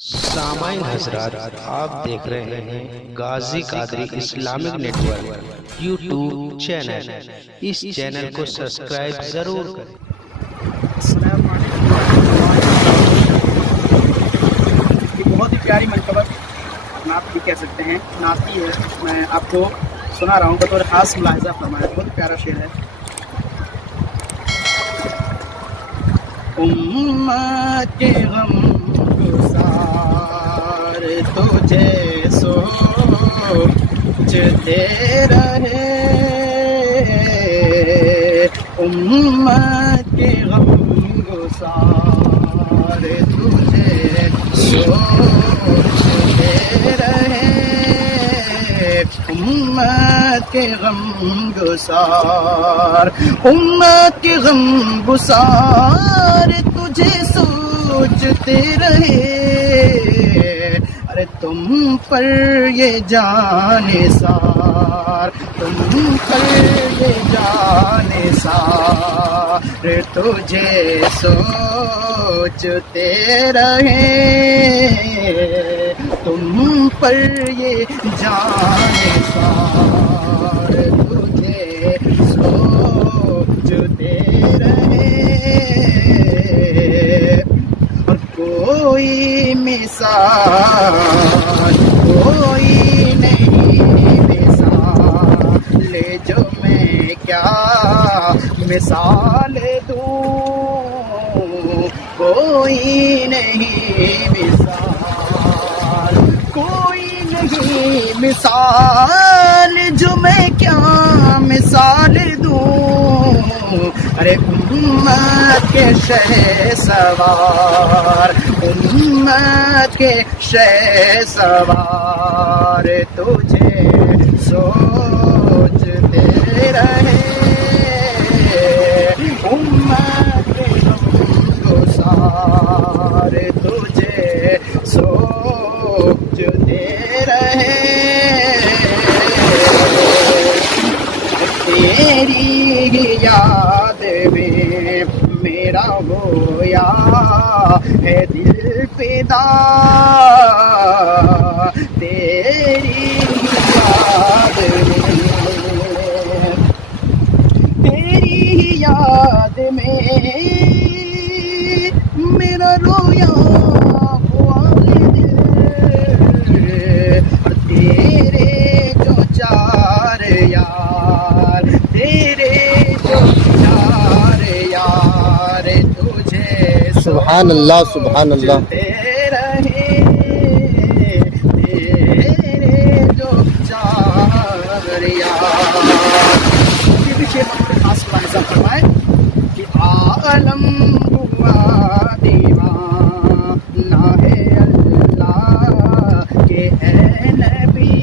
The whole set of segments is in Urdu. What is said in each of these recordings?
سامعین حضرات، آپ دیکھ رہے ہیں Ghazi Qadri Islamic network YouTube channel. اس چینل کو سبسکرائب ضرور کریں۔ السلام علیکم ورحمۃ اللہ وبرکاتہ۔ ایک بہت ہی پیاری منقبت نعت بھی کہہ سکتے ہیں، نعت کی ہے، میں آپ کو سنا رہا ہوں، بطور خاص ملاحظہ فرمایا۔ بہت پیارا شعر ہے۔ امت کے غم گسار تجھے سوچتے رہے، امت کے غم گسار تجھے سوچتے رہے، امت کے غم گسار، امت کے غم گسار تجھے سوچتے رہے۔ ارے تم پر یہ جان سار، تم پر یہ جان سار تجھے سوچتے رہے، تم پر یہ جان سار تجھے سوچتے رہے۔ اور کوئی مثال کوئی نہیں مثال، جو میں کیا مثال دوں، کوئی نہیں مثال، کوئی نہیں مثال، جو میں کیا مثال دوں۔ ارے امت کے شہ سوار، امت کے شہ سوار تجھے سوچتے رہے، امت کے غم گسار تجھے سوچتے رہے۔ تیری یاد میں میرا گویا ہے دل فدا، تیری یاد میں، تیری یاد میں میرا رویا ہوا ہے دل، اور تیرے جو چار یار، تیرے جو چار یار تجھے سبحان اللہ سبحان اللہ۔ رہے، تیرے جو چار یار۔ یہ بھی شعر بطور خاص ملاحظہ فرمائے کہ عالم ہوا دیوانہ ہے اللہ کے اے نبی،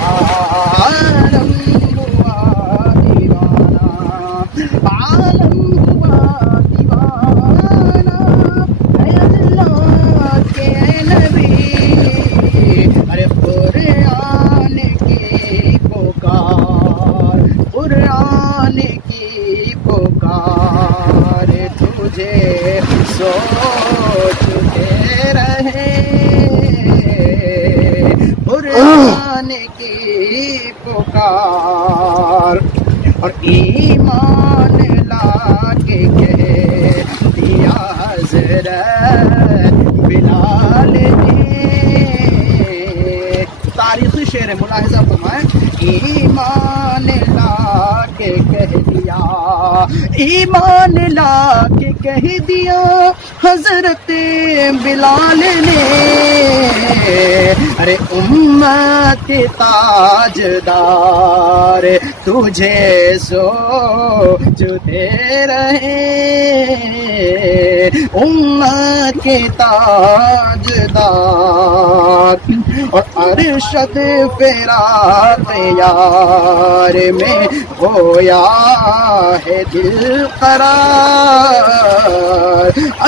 عالم ہوا دیوانہ، عالم ہوا دیوانہ اے اللہ کے اے نبی۔ ارے قرآن کی پکار، قرآن کی پکار تجھے سوچتے رہے، قرآن کی پکار۔ اور ایمان لا کے کہہ دیا حضرت بلال نے، تاریخی شعر ہے، ملاحظہ فرمائیں۔ ایمان لا کے کہہ دیا، ایمان لا کے کہہ دیا حضرت بلال نے، ارے امت کے تاجدار تجھے سوچتے رہے، امت کے تاجدار۔ اور ارشد فراق یار میں ہویا ہے دل قرار،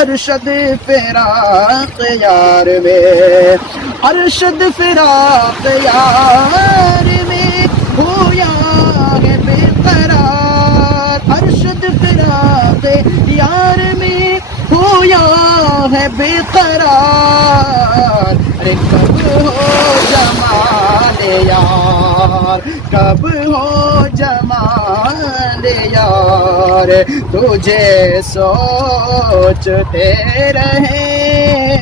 ارشد فراق یار میں، ارشد فراق یار میں ہویا ہے بے قرار، ارشد فراق یار میں ہویا ہے بے قرار ارے کب ہو جمال یار کب ہو جمال یار تجھے سوچتے رہے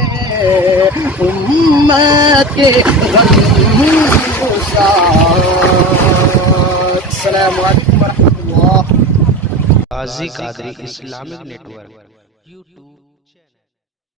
امت کے غم گسار السلام علیکم ورحمۃ اللہ غازی قادری اسلامک نیٹ ورک